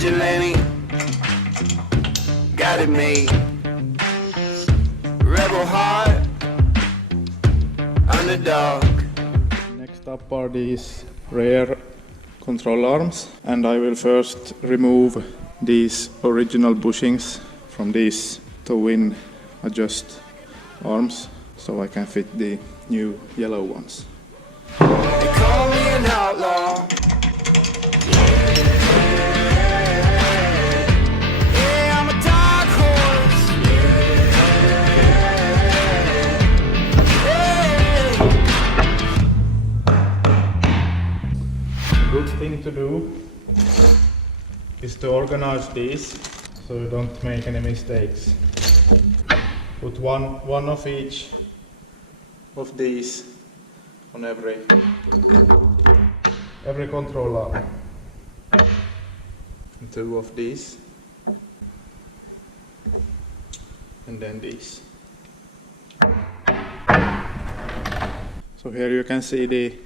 vigilante, got it made. Rebel heart, underdog. Next up are these rear control arms, and I will first remove these original bushings from these toe-in adjust arms so I can fit the new yellow ones. They call me an outlaw. Yeah, I'm a dark horse. A good thing to do is to organize these so you don't make any mistakes. Put one of each of these on every control arm. And 2 of these. And then these. So here you can see the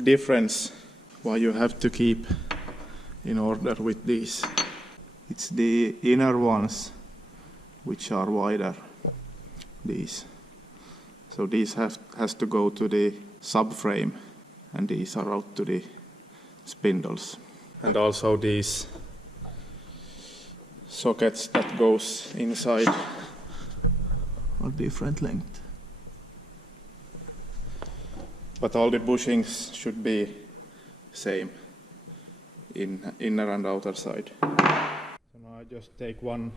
difference why you have to keep in order with these. It's the inner ones which are wider, these. So these has to go to the subframe, and these are out to the spindles. And also these sockets that goes inside are different length. But all the bushings should be same in inner and outer side. So now I just take one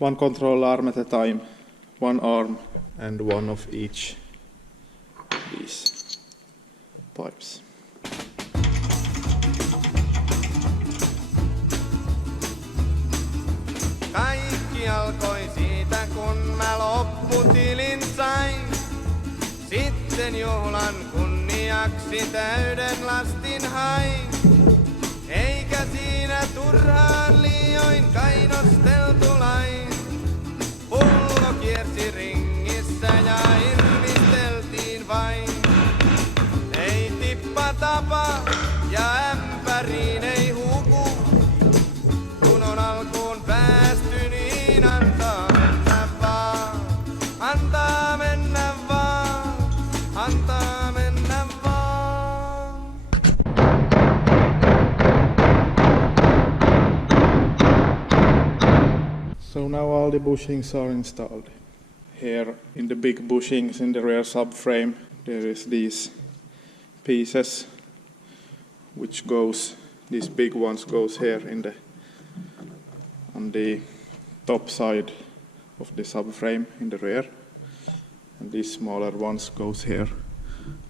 control arm at a time, one arm and one of each these pipes. Kaikki alkoi siitä, kun mä lopputilin sain. Sitten juhlan kunniaksi täyden lastin hain. Eikä siinä turhaan liioin kainosteltu lain. Pullo kiersi ringissä ja irvisteltiin vain. Ei tippa tapa ja ämpäriin ei huku. Kun on alkuun päästy, niin antaa mennä vaan. Antaa mennä vaan. Antaa mennä vaan. So now all the bushings are installed. Here in the big bushings in the rear subframe there is these pieces which goes, these big ones goes here on the top side of the subframe in the rear, and these smaller ones goes here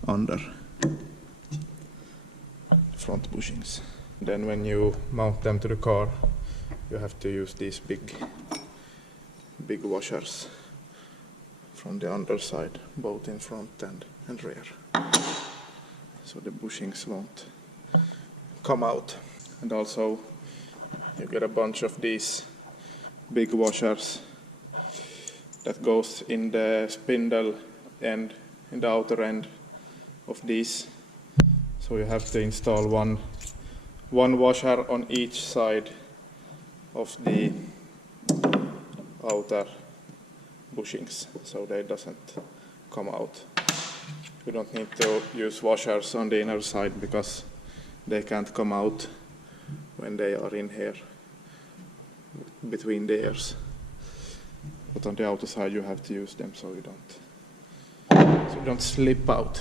under the front bushings. Then when you mount them to the car you have to use these big washers from the underside, both in front and rear, so the bushings won't come out. And also you get a bunch of these big washers that goes in the spindle end, in the outer end of these. So you have to install one washer on each side of the outer bushings, so they doesn't come out. You don't need to use washers on the inner side because they can't come out when they are in here between the ears. But on the outer side you have to use them so you don't slip out.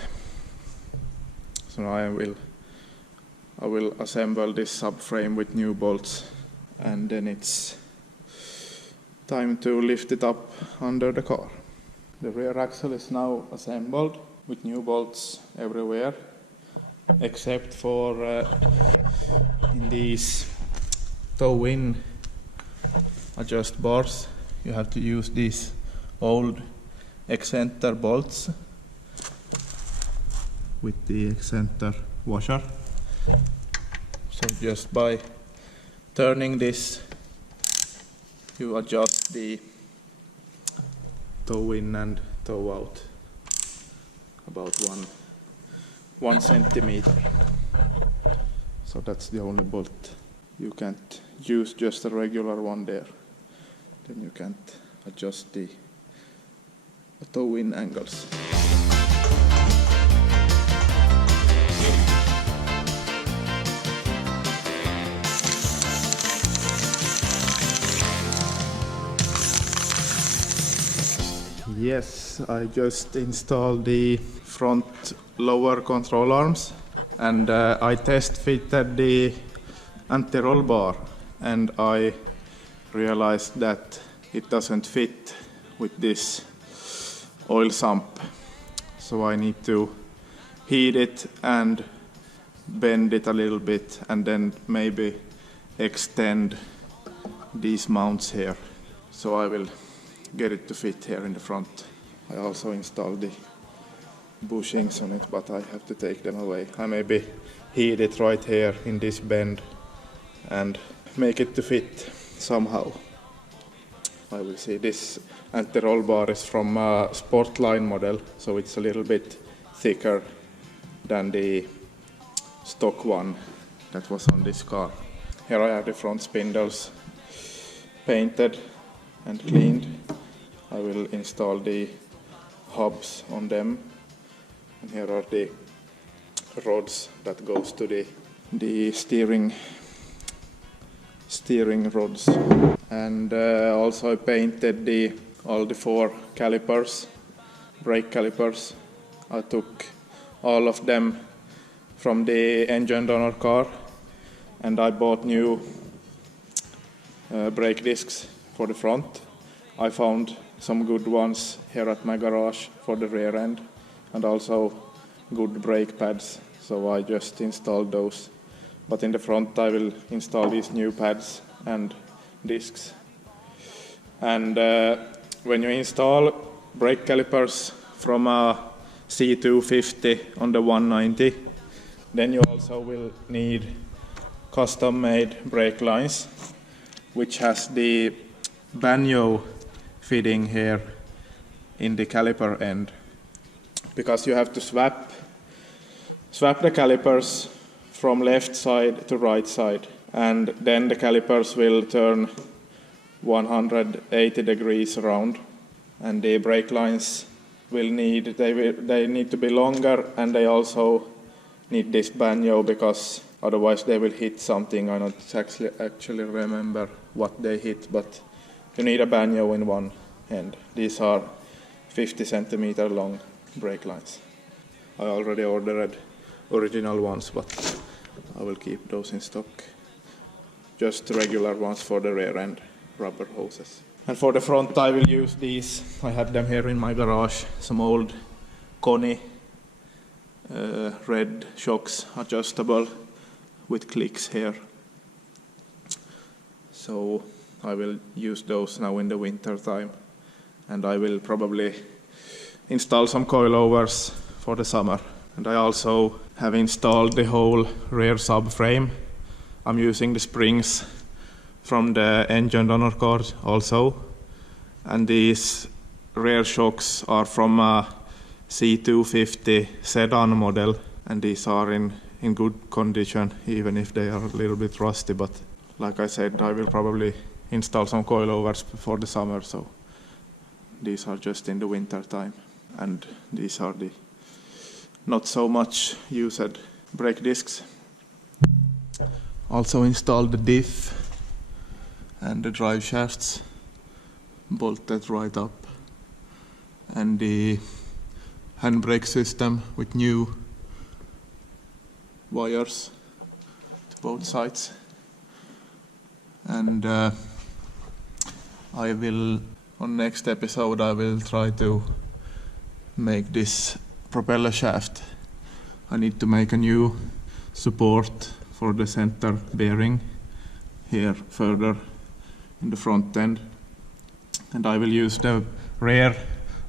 So now I will assemble this subframe with new bolts, and then it's time to lift it up under the car. The rear axle is now assembled with new bolts everywhere, except for in these toe-in adjust bars. You have to use these old excenter bolts with the excenter washer. So just by turning this you adjust the toe in and toe out about one centimeter. So that's the only bolt you can't use just a regular one there. Then you can't adjust the toe-in angles. Yes, I just installed the front lower control arms, and I test fitted the anti-roll bar, and I realized that it doesn't fit with this oil sump. So I need to heat it and bend it a little bit, and then maybe extend these mounts here. So I will get it to fit here in the front. I also installed the bushings on it, but I have to take them away. I maybe heat it right here in this bend and make it to fit somehow. I will see. This anti-roll bar is from a Sportline model, so it's a little bit thicker than the stock one that was on this car. Here I have the front spindles painted and cleaned. I will install the hubs on them, and here are the rods that goes to the steering rods. And also I painted all the 4 calipers, brake calipers. I took all of them from the engine donor car, and I bought new brake discs for the front. I found some good ones here at my garage for the rear end, and also good brake pads, so I just installed those. But in the front I will install these new pads and discs. And when you install brake calipers from a C250 on the 190, then you also will need custom-made brake lines, which has the banjo fitting here in the caliper end, because you have to swap the calipers from left side to right side, and then the calipers will turn 180 degrees around, and the brake lines will need to be longer, and they also need this banjo, because otherwise they will hit something. I don't actually remember what they hit, but you need a banjo in one end. These are 50 centimeter long brake lines. I already ordered original ones, but I will keep those in stock. Just regular ones for the rear end, rubber hoses. And for the front I will use these. I had them here in my garage, some old Koni red shocks, adjustable with clicks here. So I will use those now in the winter time, and I will probably install some coilovers for the summer. And I also have installed the whole rear subframe. I'm using the springs from the engine donor car also, and these rear shocks are from a C250 sedan model, and these are in good condition, even if they are a little bit rusty. But like I said, I will probably install some coilovers before the summer, so these are just in the winter time. And these are the not so much used brake discs. Also installed the diff and the drive shafts bolted right up, and the handbrake system with new wires to both sides. And I will, on next episode, I will try to make this propeller shaft. I need to make a new support for the center bearing here further in the front end, and I will use the rear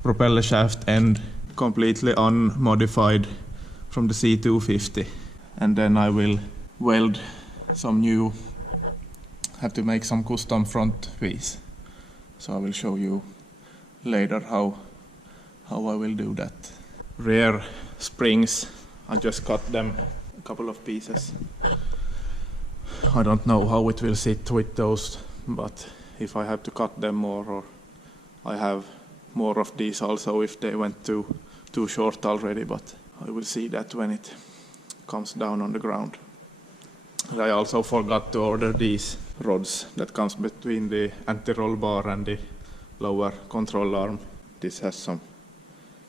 propeller shaft end completely unmodified from the C250, and then I will weld some new, have to make some custom front piece, so I will show you later how I will do that. Rear springs, I just cut them a couple of pieces. I don't know how it will sit with those, but if I have to cut them more, or I have more of these also if they went too short already, but I will see that when it comes down on the ground. And I also forgot to order these rods that comes between the anti-roll bar and the lower control arm. This has some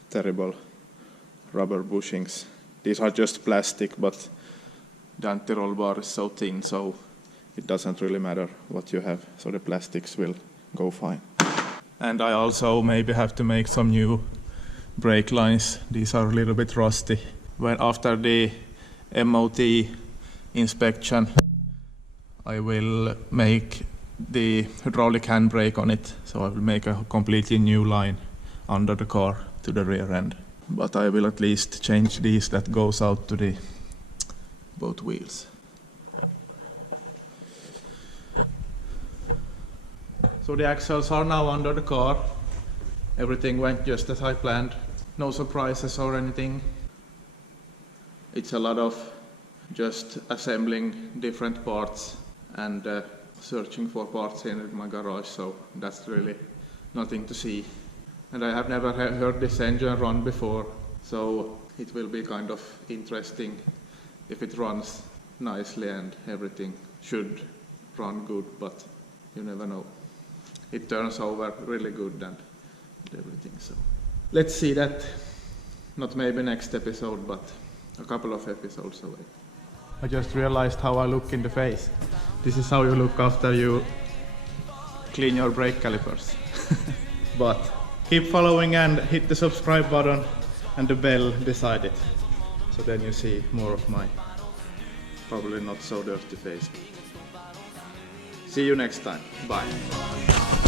terrible rubber bushings. These are just plastic, but the anti-roll bar is so thin, so it doesn't really matter what you have, so the plastics will go fine. And I also maybe have to make some new brake lines. These are a little bit rusty. When after the MOT inspection, I will make the hydraulic handbrake on it, so I will make a completely new line under the car to the rear end. But I will at least change these that goes out to the both wheels. So the axles are now under the car. Everything went just as I planned. No surprises or anything. It's a lot of just assembling different parts and searching for parts in my garage, so that's really nothing to see. And I have never heard this engine run before, so it will be kind of interesting if it runs nicely, and everything should run good, but you never know. It turns over really good and everything, so let's see that. Not maybe next episode, but a couple of episodes away. I just realized how I look in the face. This is how you look after you clean your brake calipers. But keep following and hit the subscribe button and the bell beside it. So then you see more of my probably not so dirty face. See you next time. Bye.